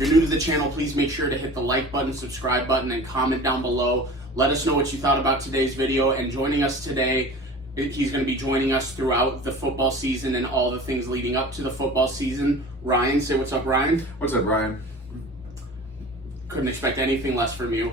If you're new to the channel, please make sure to hit the like button, subscribe button, and comment down below. Let us know what you thought about today's video. And joining us today, he's going to be joining us throughout the football season and all the things leading up to the football season. Ryan, say what's up, Ryan. What's up, Ryan? Couldn't expect anything less from you.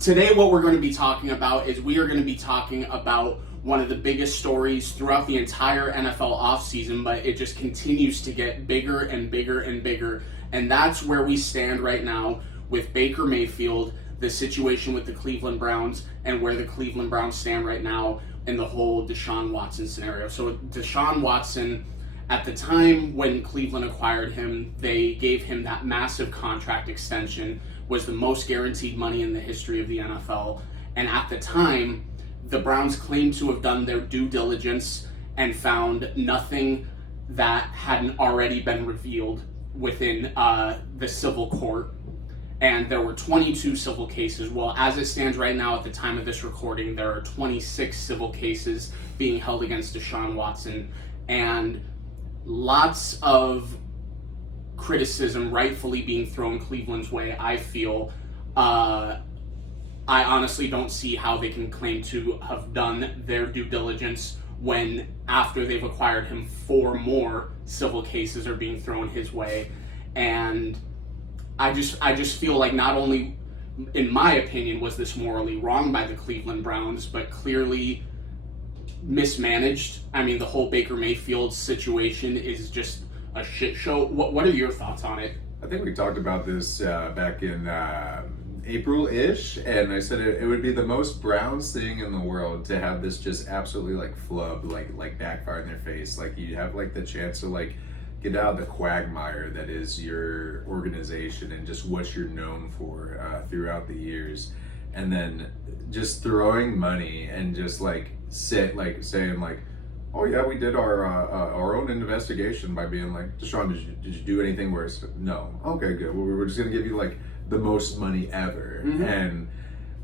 Today what we're going to be talking about is we are going to be talking about one of the biggest stories throughout the entire NFL offseason, but it just continues to get bigger and bigger and bigger. And that's where we stand right now with Baker Mayfield, the situation with the Cleveland Browns, and where the Cleveland Browns stand right now in the whole Deshaun Watson scenario. So Deshaun Watson, at the time when Cleveland acquired him, they gave him that massive contract extension, was the most guaranteed money in the history of the NFL. And at the time, the Browns claimed to have done their due diligence and found nothing that hadn't already been revealed within the civil court. And there were 22 civil cases. Well, as it stands right now at the time of this recording, there are 26 civil cases being held against Deshaun Watson. And lots of criticism rightfully being thrown Cleveland's way, I feel. I honestly don't see how they can claim to have done their due diligence when, after they've acquired him, 4 more civil cases are being thrown his way. And I just feel like not only, in my opinion, was this morally wrong by the Cleveland Browns, but clearly mismanaged. I mean, the whole Baker Mayfield situation is just a shit show. What are your thoughts on it? I think we talked about this back in April-ish, and I said it would be the most Browns thing in the world to have this just absolutely like flub, like backfire in their face. Like, you have like the chance to like get out of the quagmire that is your organization and just what you're known for throughout the years, and then just throwing money and just saying like, oh yeah, we did our own investigation by being like, Deshaun, did you do anything worse? No. Okay, good. Well, we're just gonna give you like the most money ever, and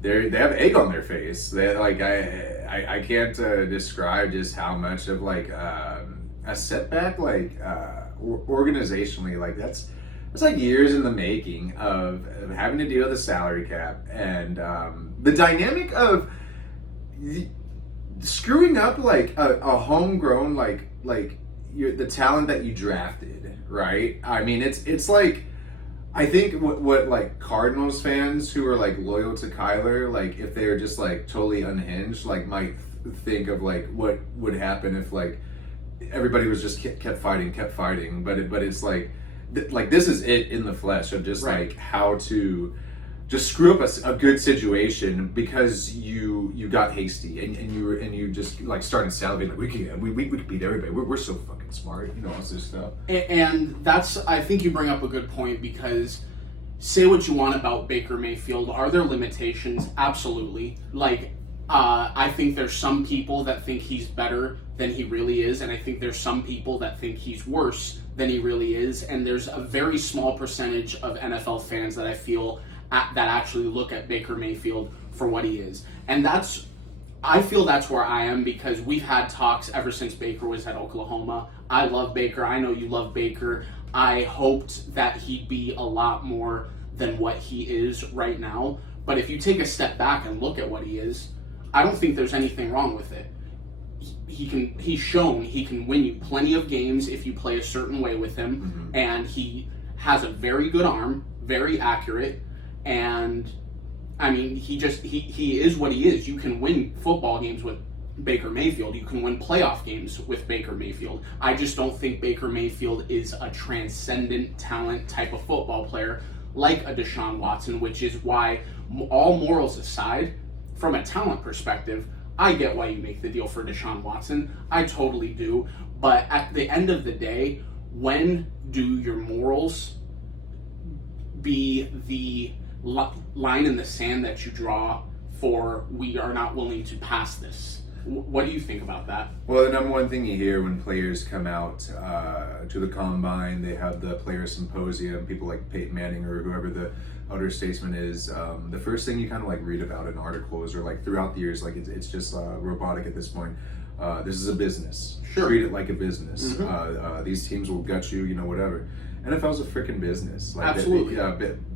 they have egg on their face. They like I can't describe just how much of like a setback organizationally, like that's like years in the making of having to deal with the salary cap and the dynamic of screwing up like a homegrown the talent that you drafted, right? I mean, it's like, I think what like Cardinals fans who are like loyal to Kyler, like if they're just like totally unhinged, like might think of like what would happen if like everybody was just kept fighting, but it's like this is it in the flesh of just like how to just screw up a good situation because you got hasty and you just like started salivating like we could beat everybody. We're so fucking smart, all this stuff. And that's, I think you bring up a good point, because say what you want about Baker Mayfield, are there limitations? Absolutely. Like, I think there's some people that think he's better than he really is, and I think there's some people that think he's worse than he really is, and there's a very small percentage of NFL fans that I feel that actually look at Baker Mayfield for what he is. And I feel that's where I am, because we've had talks ever since Baker was at Oklahoma. I love Baker. I know you love Baker. I hoped that he'd be a lot more than what he is right now. But if you take a step back and look at what he is, I don't think there's anything wrong with it. He's shown he can win you plenty of games if you play a certain way with him, and he has a very good arm, very accurate. And I mean, he is what he is. You can win football games with Baker Mayfield. You can win playoff games with Baker Mayfield. I just don't think Baker Mayfield is a transcendent talent type of football player like a Deshaun Watson, which is why, all morals aside, from a talent perspective, I get why you make the deal for Deshaun Watson. I totally do. But at the end of the day, when do your morals be the line in the sand that you draw for, we are not willing to pass this? What do you think about that? Well, the number one thing you hear when players come out to the combine, they have the player symposium, people like Peyton Manning or whoever the elder statesman is, the first thing you kind of like read about in articles or like throughout the years, like it's just robotic at this point, this is a business. Sure. Treat it like a business. Mm-hmm. These teams will gut you, whatever. NFL's a freaking business. Like, Absolutely.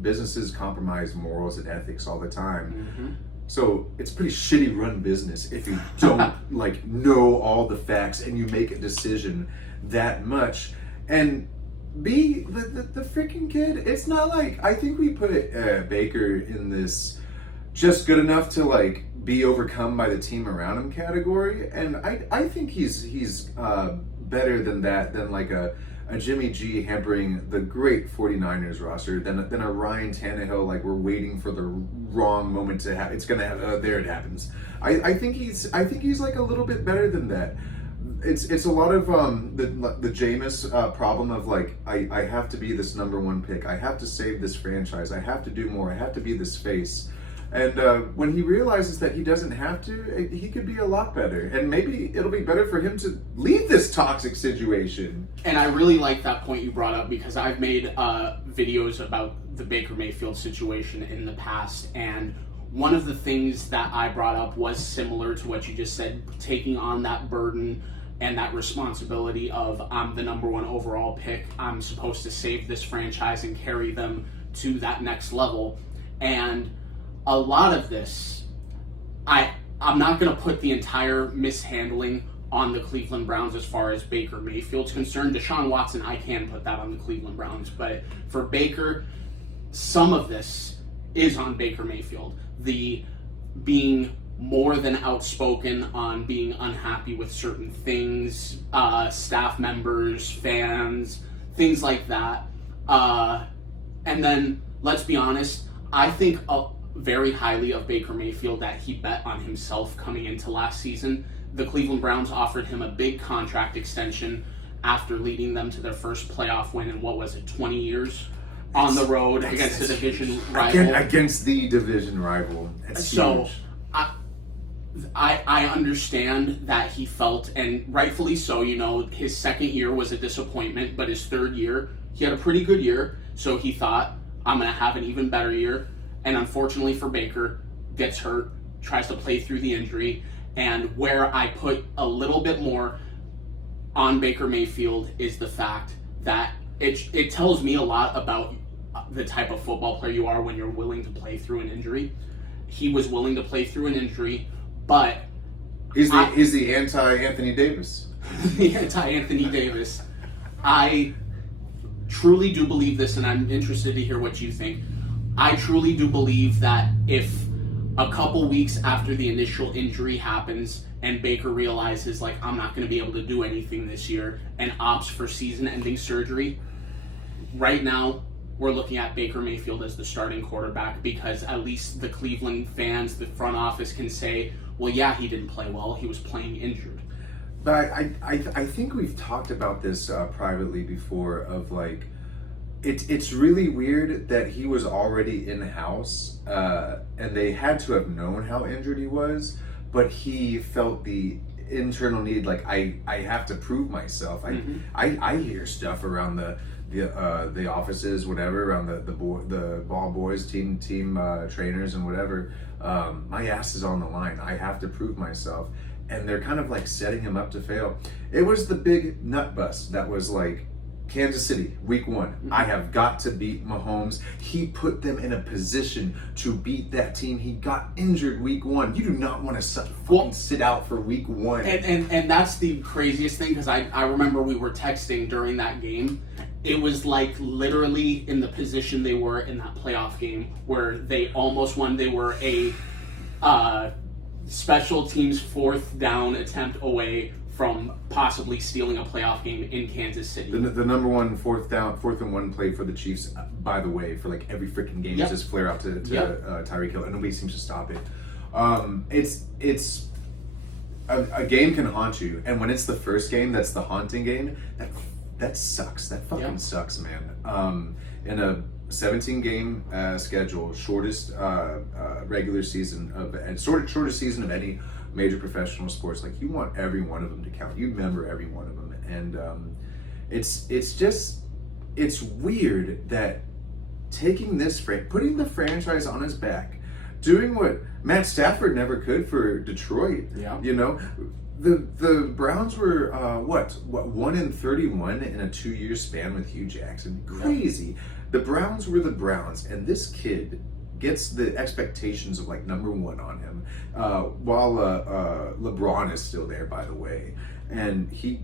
Businesses compromise morals and ethics all the time. Mm-hmm. So it's a pretty shitty run business if you don't like know all the facts and you make a decision that much. And B, the freaking kid, it's not like, I think we put Baker in this just good enough to like be overcome by the team around him category. And I think he's better than that, than like a Jimmy G hampering the great 49ers roster, than a Ryan Tannehill, like we're waiting for the wrong moment to happen. It's gonna have, there it happens. I think he's like a little bit better than that. It's a lot of the Jameis problem of like, I have to be this number one pick. I have to save this franchise. I have to do more. I have to be this face. And when he realizes that he doesn't have to, he could be a lot better. And maybe it'll be better for him to leave this toxic situation. And I really like that point you brought up, because I've made videos about the Baker Mayfield situation in the past. And one of the things that I brought up was similar to what you just said, taking on that burden and that responsibility of, I'm the number one overall pick. I'm supposed to save this franchise and carry them to that next level. And a lot of this, I'm not going to put the entire mishandling on the Cleveland Browns as far as Baker Mayfield's concerned. Deshaun Watson, I can put that on the Cleveland Browns. But for Baker, some of this is on Baker Mayfield. The being more than outspoken on being unhappy with certain things, staff members, fans, things like that. And then, let's be honest, I think very highly of Baker Mayfield that he bet on himself coming into last season. The Cleveland Browns offered him a big contract extension after leading them to their first playoff win in, 20 years on the road against the division rival. Against the division rival. That's so huge. I understand that he felt, and rightfully so, his second year was a disappointment, but his third year, he had a pretty good year, so he thought, I'm going to have an even better year. And unfortunately for Baker, gets hurt, tries to play through the injury. And where I put a little bit more on Baker Mayfield is the fact that it tells me a lot about the type of football player you are when you're willing to play through an injury. He was willing to play through an injury, but he's the anti-Anthony Davis. The anti-Anthony Davis. I truly do believe this, and I'm interested to hear what you think. I truly do believe that if a couple weeks after the initial injury happens and Baker realizes, like, I'm not going to be able to do anything this year and opts for season-ending surgery, right now we're looking at Baker Mayfield as the starting quarterback, because at least the Cleveland fans, the front office can say, well, yeah, he didn't play well. He was playing injured. But I think we've talked about this privately before of, like, It's really weird that he was already in-house, and they had to have known how injured he was, but he felt the internal need, like, I have to prove myself. I hear stuff around the offices, whatever, around the ball boys, team trainers and whatever. My ass is on the line. I have to prove myself. And they're kind of like setting him up to fail. It was the big nut bust that was like, Kansas City, week 1. I have got to beat Mahomes. He put them in a position to beat that team. He got injured week 1. You do not want to sit out for week 1. And that's the craziest thing, because I remember we were texting during that game. It was like literally in the position they were in that playoff game where they almost won. They were a special teams 4th down attempt away from possibly stealing a playoff game in Kansas City. The number one 4th and 1 play for the Chiefs, by the way, for like every freaking game, is just flare out to Tyreek Hill, and nobody seems to stop it. It's a game can haunt you, and when it's the first game, that's the haunting game. That sucks. That fucking sucks, man. In a 17-game schedule, shortest regular season shortest season of any major professional sports, like, you want every one of them to count. You remember every one of them, and it's weird that taking this putting the franchise on his back, doing what Matt Stafford never could for Detroit. The Browns were what 1-31 in a 2-year span with Hugh Jackson. Crazy. The Browns were the Browns, and this kid gets the expectations of like number one on him, while LeBron is still there, by the way, and he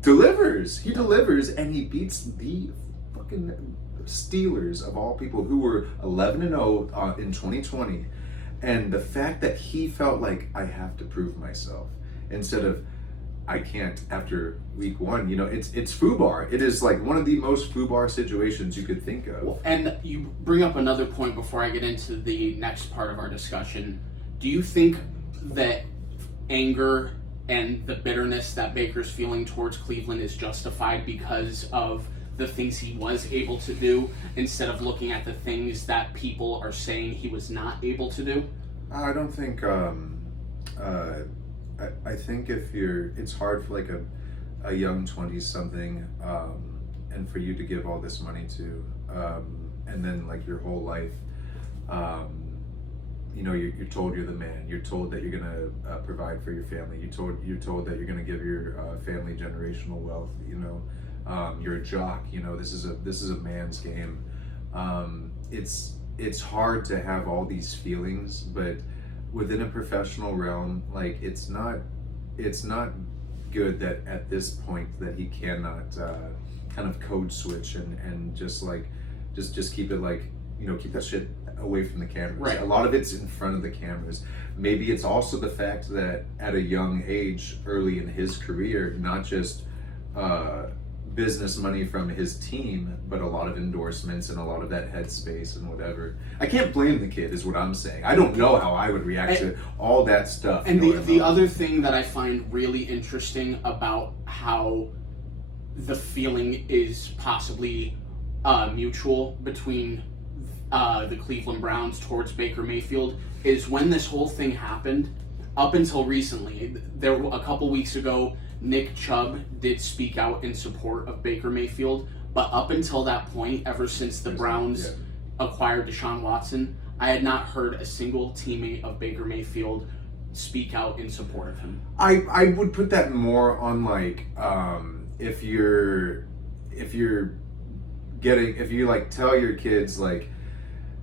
delivers. He delivers, and he beats the fucking Steelers of all people, who were 11-0 in 2020, and the fact that he felt like, I have to prove myself, instead of, I can't after week one. It's FUBAR. It is like one of the most FUBAR situations you could think of. And you bring up another point before I get into the next part of our discussion. Do you think that anger and the bitterness that Baker's feeling towards Cleveland is justified because of the things he was able to do, instead of looking at the things that people are saying he was not able to do? I don't think. I think it's hard for like a young 20-something, and for you to give all this money to, and then like your whole life, you're told you're the man. You're told that you're gonna provide for your family. You're told that you're gonna give your family generational wealth. You're a jock. This is a man's game. It's hard to have all these feelings, but within a professional realm, like it's not good that at this point that he cannot kind of code switch and just keep it like, keep that shit away from the cameras. Right. A lot of it's in front of the cameras. Maybe it's also the fact that at a young age, early in his career, not just business money from his team, but a lot of endorsements and a lot of that headspace and whatever. I can't blame the kid, is what I'm saying. I don't know how I would react to all that stuff. And the other thing that I find really interesting about how the feeling is possibly mutual between the Cleveland Browns towards Baker Mayfield is when this whole thing happened, up until recently, there a couple weeks ago, Nick Chubb did speak out in support of Baker Mayfield, but up until that point, ever since the Browns acquired Deshaun Watson, I had not heard a single teammate of Baker Mayfield speak out in support of him. I would put that more on like if you like tell your kids like,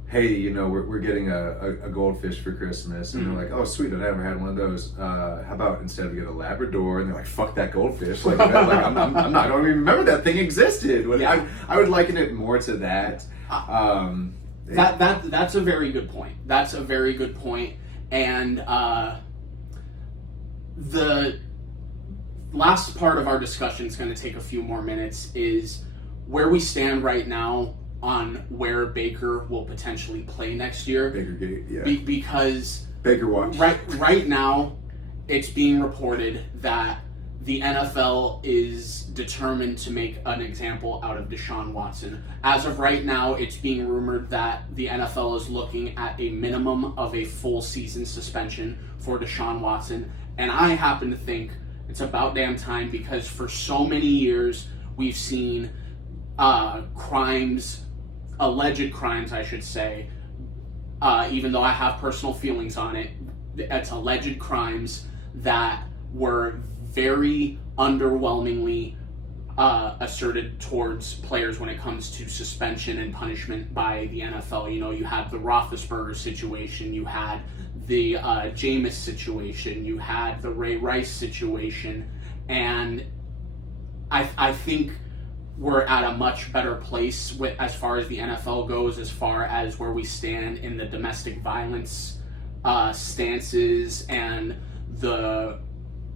hey, we're getting a goldfish for Christmas, and they're like, oh sweet, I never had one of those. How about instead we get a Labrador? And they're like, fuck that goldfish. Like, I'm not, I don't even remember that thing existed. Yeah. I would liken it more to that. That's a very good point. That's a very good point. And the last part of our discussion is going to take a few more minutes. Is where we stand right now on where Baker will potentially play next year. Bakergate, yeah. Because Baker watch. Right now, it's being reported that the NFL is determined to make an example out of Deshaun Watson. As of right now, it's being rumored that the NFL is looking at a minimum of a full season suspension for Deshaun Watson. And I happen to think it's about damn time, because for so many years we've seen alleged crimes, I should say, even though I have personal feelings on it, it's alleged crimes that were very underwhelmingly asserted towards players when it comes to suspension and punishment by the NFL. You had the Roethlisberger situation, you had the Jameis situation, you had the Ray Rice situation, and I think we're at a much better place as far as the NFL goes, as far as where we stand in the domestic violence stances and the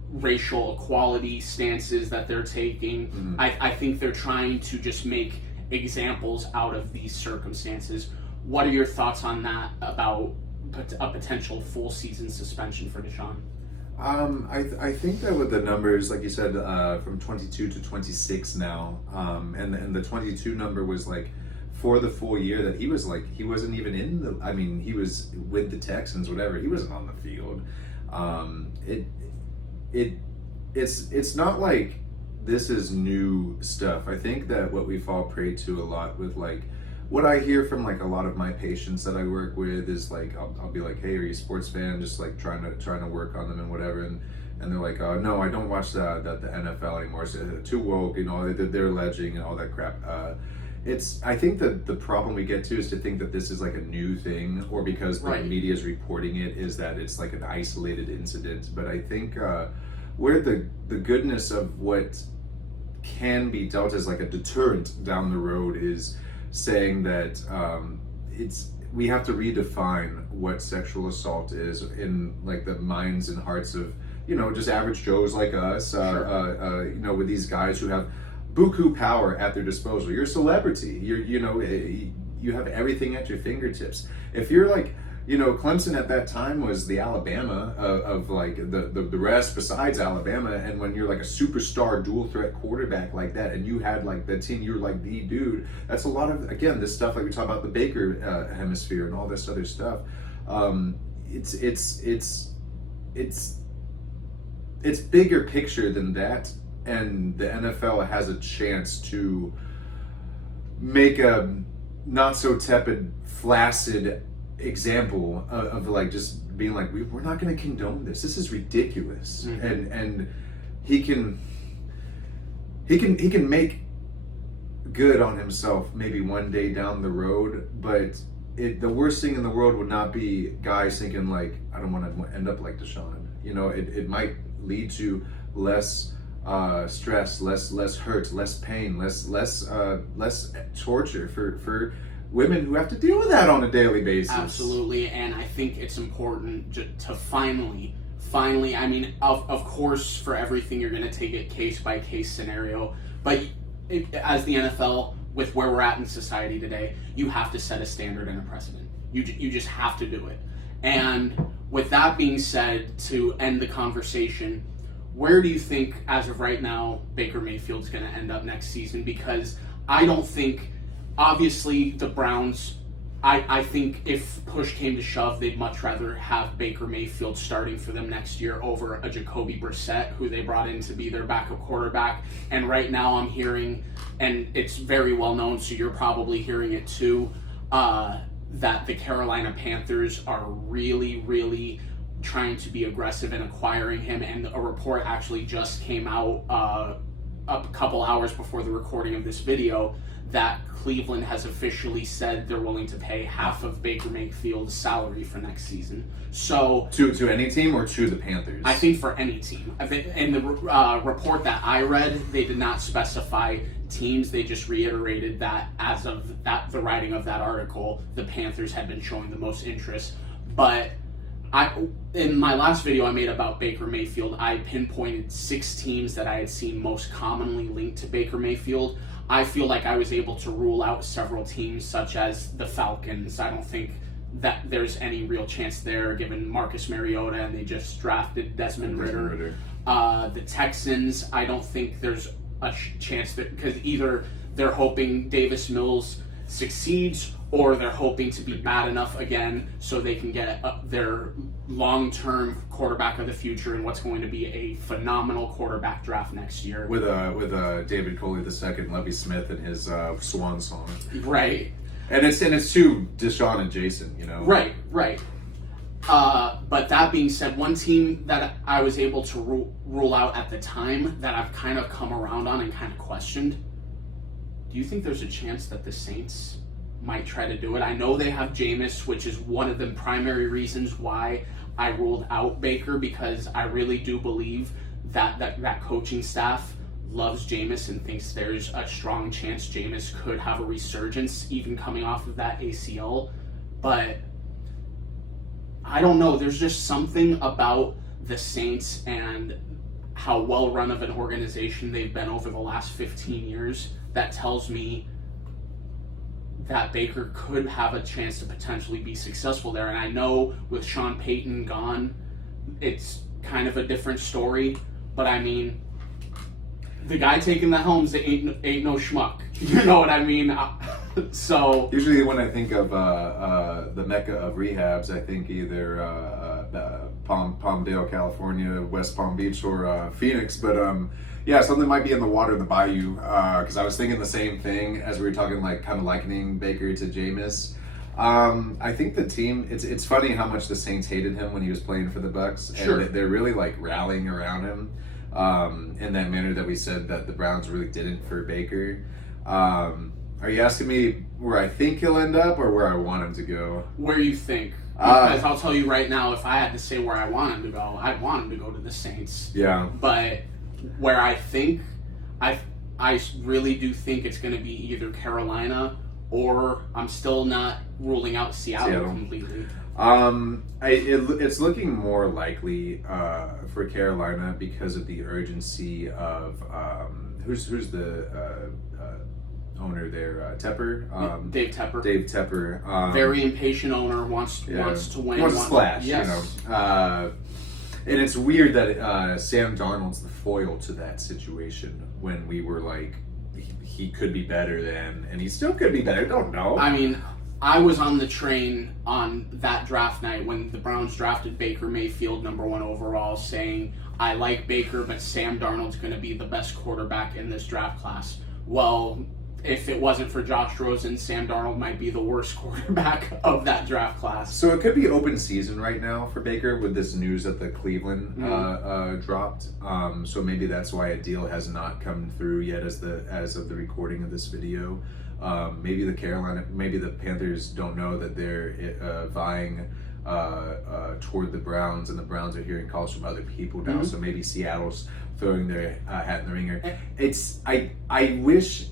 racial equality stances that they're taking. Mm-hmm. I think they're trying to just make examples out of these circumstances. What are your thoughts on that, about a potential full season suspension for Deshaun? I think that with the numbers, like you said, from 22 to 26 now, and the 22 number was like for the full year that he was like, he wasn't even in the, I mean, he was with the Texans, whatever, he wasn't on the field. It's not like this is new stuff. I think that what we fall prey to a lot with like, what I hear from like a lot of my patients that I work with is like, I'll be like, hey, are you a sports fan? Just like trying to work on them and whatever. And and they're like, "Oh no, I don't watch the NFL anymore. It's too woke." You know, they're alleging and all that crap. I think that the problem we get to is to think that this is like a new thing, or because the media is reporting it, is that it's like an isolated incident. But I think where the goodness of what can be dealt as like a deterrent down the road is saying that we have to redefine what sexual assault is in like the minds and hearts of, you know, just average Joes like us. Sure. You know, with these guys who have buku power at their disposal. You're a celebrity. You have everything at your fingertips. If you're like, you know, Clemson at that time was the Alabama of like the rest besides Alabama, and when you're like a superstar dual threat quarterback like that, and you had like that team, you're like the dude. That's a lot of, again, this stuff like we talk about the Baker hemisphere and all this other stuff. It's bigger picture than that. And the NFL has a chance to make a not so tepid, flaccid example of like just being like, we're not going to condone this. This is ridiculous. Mm-hmm. And he can make good on himself maybe one day down the road, but the worst thing in the world would not be guys thinking like, I don't want to end up like Deshaun. You know, it might lead to less stress, less hurt, less pain, less torture for women who have to deal with that on a daily basis. Absolutely, and I think it's important to finally, I mean, of course, for everything you're going to take it case by case scenario, but as the NFL, with where we're at in society today, you have to set a standard and a precedent. You just have to do it. And with that being said, to end the conversation, where do you think, as of right now, Baker Mayfield's going to end up next season? Because I don't think, obviously, the Browns, I think if push came to shove, they'd much rather have Baker Mayfield starting for them next year over a Jacoby Brissett, who they brought in to be their backup quarterback. And right now I'm hearing, and it's very well known, so you're probably hearing it too, that the Carolina Panthers are really, really trying to be aggressive in acquiring him, and a report actually just came out a couple hours before the recording of this video that Cleveland has officially said they're willing to pay half of Baker Mayfield's salary for next season. So to any team or to the Panthers? I think for any team. In the report that I read, they did not specify teams. They just reiterated that as of the writing of that article, the Panthers had been showing the most interest. But in my last video I made about Baker Mayfield, I pinpointed 6 teams that I had seen most commonly linked to Baker Mayfield. I feel like I was able to rule out several teams, such as the Falcons. I don't think that there's any real chance there, given Marcus Mariota, and they just drafted Desmond Ridder. The Texans, I don't think there's a chance that, because either they're hoping Davis Mills succeeds, or they're hoping to be bad enough again so they can get their long-term quarterback of the future in what's going to be a phenomenal quarterback draft next year. With David Coley II, Lovie Smith, and his swan song. Right. And it's to Deshaun and Jason, you know. Right. But that being said, one team that I was able to rule out at the time that I've kind of come around on and kind of questioned, do you think there's a chance that the Saints might try to do it? I know they have Jameis, which is one of the primary reasons why I ruled out Baker, because I really do believe that coaching staff loves Jameis and thinks there's a strong chance Jameis could have a resurgence even coming off of that ACL. But I don't know, there's just something about the Saints and how well run of an organization they've been over the last 15 years that tells me that Baker could have a chance to potentially be successful there. And I know with Sean Payton gone, it's kind of a different story, but I mean, the guy taking the helms ain't no schmuck. You know what I mean? So usually when I think of the mecca of rehabs, I think either Palmdale, California, West Palm Beach, or Phoenix. But yeah, something might be in the water in the bayou, because I was thinking the same thing as we were talking, like kind of likening Baker to Jameis. I think the team. It's funny how much the Saints hated him when he was playing for the Bucks, Sure. and they're really like rallying around him in that manner that we said that the Browns really didn't for Baker. Are you asking me where I think he'll end up or where I want him to go? Where you think? Because I'll tell you right now, if I had to say where I want him to go, I'd want him to go to the Saints. Yeah. But where I think, I really do think it's going to be either Carolina or I'm still not ruling out Seattle completely. It's looking more likely for Carolina because of the urgency of who's the owner there, Tepper. Dave Tepper. Dave Tepper. Very impatient owner, wants to win. Wants to splash, yes. you know. And it's weird that Sam Darnold's the foil to that situation when we were like, he could be better than, and he still could be better. Don't know. I mean, I was on the train on that draft night when the Browns drafted Baker Mayfield #1 overall, saying, I like Baker, but Sam Darnold's going to be the best quarterback in this draft class. Well, if it wasn't for Josh Rosen, Sam Darnold might be the worst quarterback of that draft class. So it could be open season right now for Baker with this news that the Cleveland dropped. So maybe that's why a deal has not come through yet as of the recording of this video. Maybe the Panthers don't know that they're vying toward the Browns, and the Browns are hearing calls from other people now. So maybe Seattle's throwing their hat in the ringer. I wish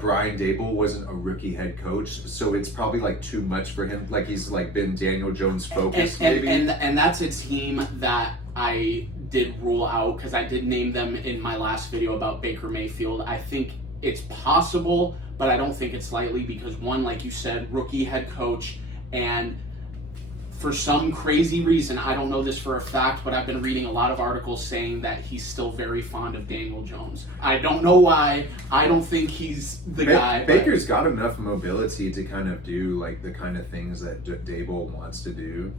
Brian Dable wasn't a rookie head coach, so it's probably like too much for him. Like he's like been Daniel Jones focused, maybe. And that's a team that I did rule out because I did name them in my last video about Baker Mayfield. I think it's possible, but I don't think it's likely because one, like you said, rookie head coach, and for some crazy reason, I don't know this for a fact, but I've been reading a lot of articles saying that he's still very fond of Daniel Jones. I don't know why. I don't think he's the guy. Baker's got enough mobility to kind of do like the kind of things that Dable wants to do.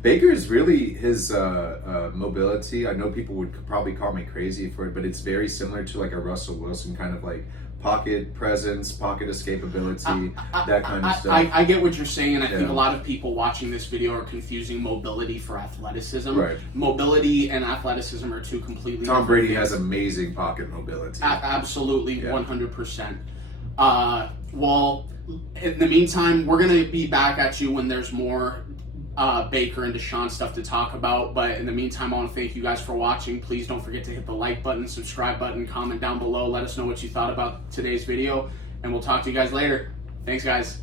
Baker's really his mobility. I know people would probably call me crazy for it, but it's very similar to like a Russell Wilson kind of like pocket presence, pocket escapability, that kind of stuff. I get what you're saying, and I think a lot of people watching this video are confusing mobility for athleticism. Right. Mobility and athleticism are two completely different Tom Brady things. has amazing pocket mobility. Absolutely, 100%. Well, in the meantime, we're going to be back at you when there's more Baker and Deshaun stuff to talk about. But in the meantime, I want to thank you guys for watching. Please don't forget to hit the like button, subscribe button, comment down below. Let us know what you thought about today's video, and we'll talk to you guys later. Thanks, guys.